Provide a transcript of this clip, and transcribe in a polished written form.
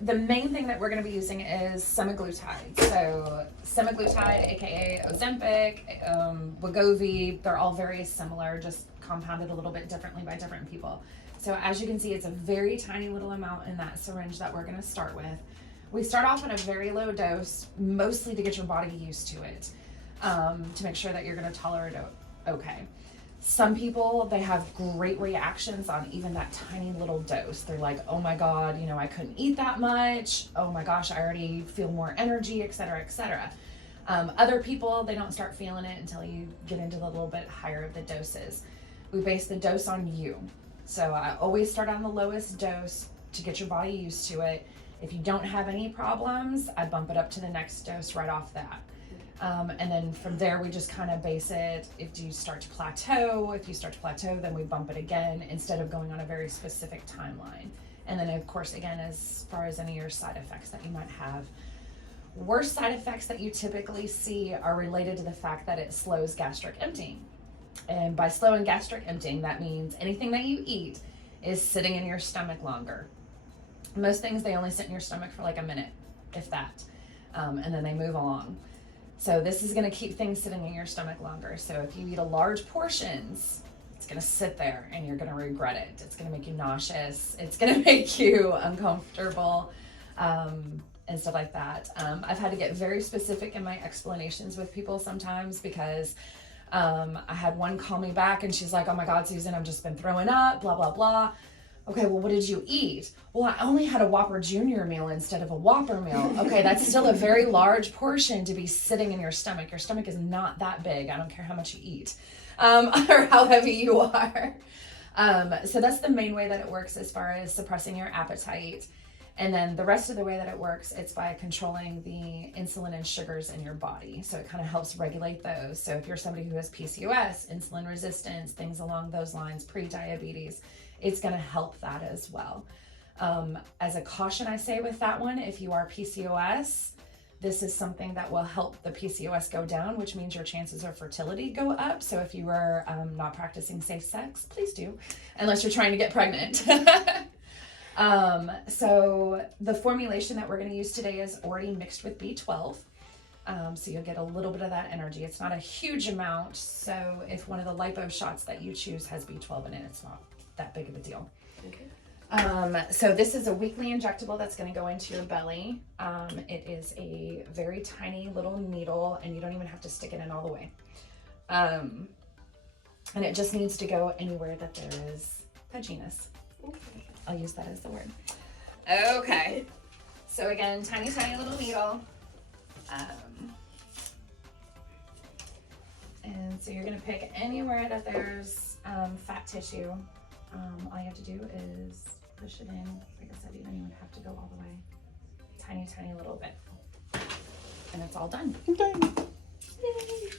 The main thing that we're going to be using is semaglutide. So semaglutide, aka Ozempic, Wegovy, they're all very similar, just compounded a little bit differently by different people. So as you can see, it's a very tiny little amount in that syringe that we're going to start with. We start off at a very low dose, mostly to get your body used to it, to make sure that you're going to tolerate it okay. Some people, they have great reactions on even that tiny little dose. They're like, oh my God, you know, I couldn't eat that much. Oh my gosh, I already feel more energy, et cetera, et cetera. Other people, they don't start feeling it until you get into the little bit higher of the doses. We base the dose on you. So I always start on the lowest dose to get your body used to it. If you don't have any problems, I bump it up to the next dose right off that. And then from there, we just kind of base it. If you start to plateau, then we bump it again instead of going on a very specific timeline. And then of course, again, as far as any of your side effects that you might have, worst side effects that you typically see are related to the fact that it slows gastric emptying. And by slowing gastric emptying, that means anything that you eat is sitting in your stomach longer. Most things, they only sit in your stomach for like a minute, if that, and then they move along. So this is going to keep things sitting in your stomach longer. So if you eat a large portions, it's going to sit there and you're going to regret it. It's going to make you nauseous. It's going to make you uncomfortable, and stuff like that. I've had to get very specific in my explanations with people sometimes because I had one call me back and she's like, oh my God, Susan, I've just been throwing up, blah, blah, blah. Okay, well, what did you eat? Well, I only had a Whopper Junior meal instead of a Whopper meal. Okay, that's still a very large portion to be sitting in your stomach. Your stomach is not that big. I don't care how much you eat, or how heavy you are. So that's the main way that it works as far as suppressing your appetite. And then the rest of the way that it works, it's by controlling the insulin and sugars in your body. So it kind of helps regulate those. So if you're somebody who has PCOS, insulin resistance, things along those lines, pre-diabetes, it's going to help that as well. As a caution, I say with that one, if you are PCOS, this is something that will help the PCOS go down, which means your chances of fertility go up. So if you are not practicing safe sex, please do, unless you're trying to get pregnant. So the formulation that we're going to use today is already mixed with B12. So you'll get a little bit of that energy. It's not a huge amount. So if one of the Lipo shots that you choose has B12 in it, it's not that big of a deal. Okay. So this is a weekly injectable that's going to go into your belly. It is a very tiny little needle and you don't even have to stick it in all the way. And it just needs to go anywhere that there is vaginas. Okay. I'll use that as the word. Okay. So again, tiny, tiny little needle. And so you're going to pick anywhere that there's fat tissue. All you have to do is push it in. Like I said, you don't even have to go all the way. Tiny, tiny little bit. And it's all done. Done. Yay.